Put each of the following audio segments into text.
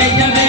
ella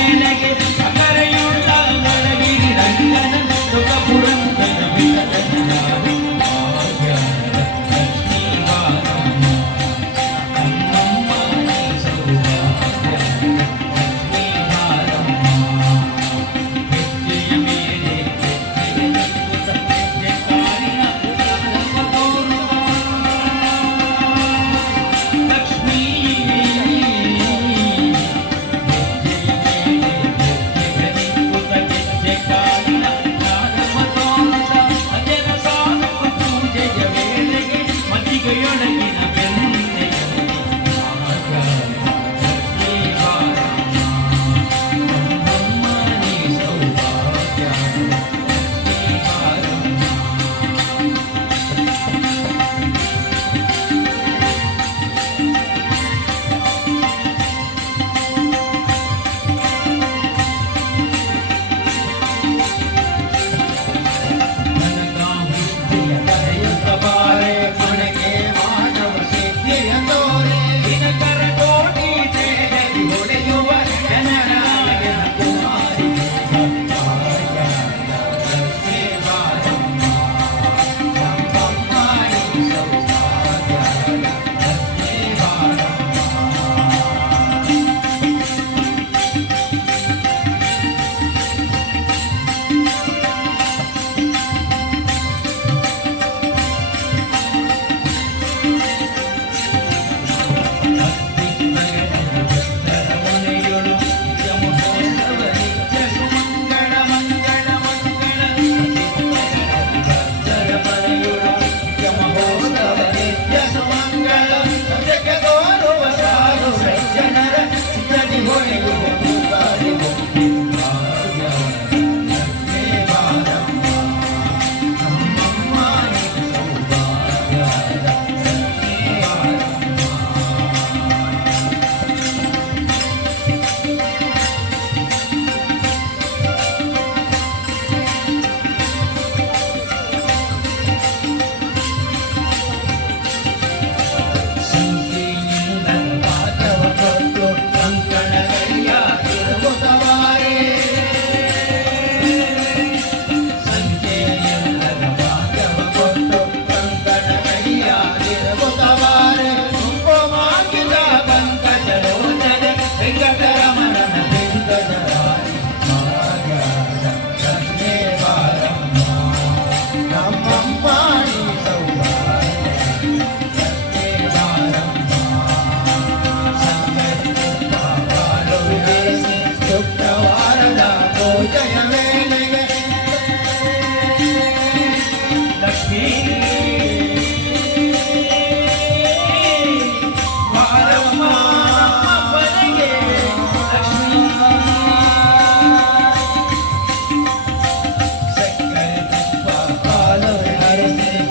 quiero contar Hare Hare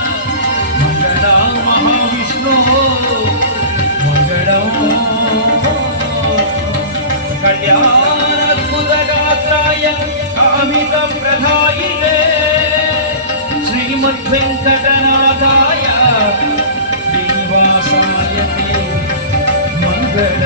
జ్ఞానద్భుతగాత్రాయ కామిత ప్రధాయితే శ్రీమద్వెంకటనాథాయ శ్రీనివాసాయ Mangala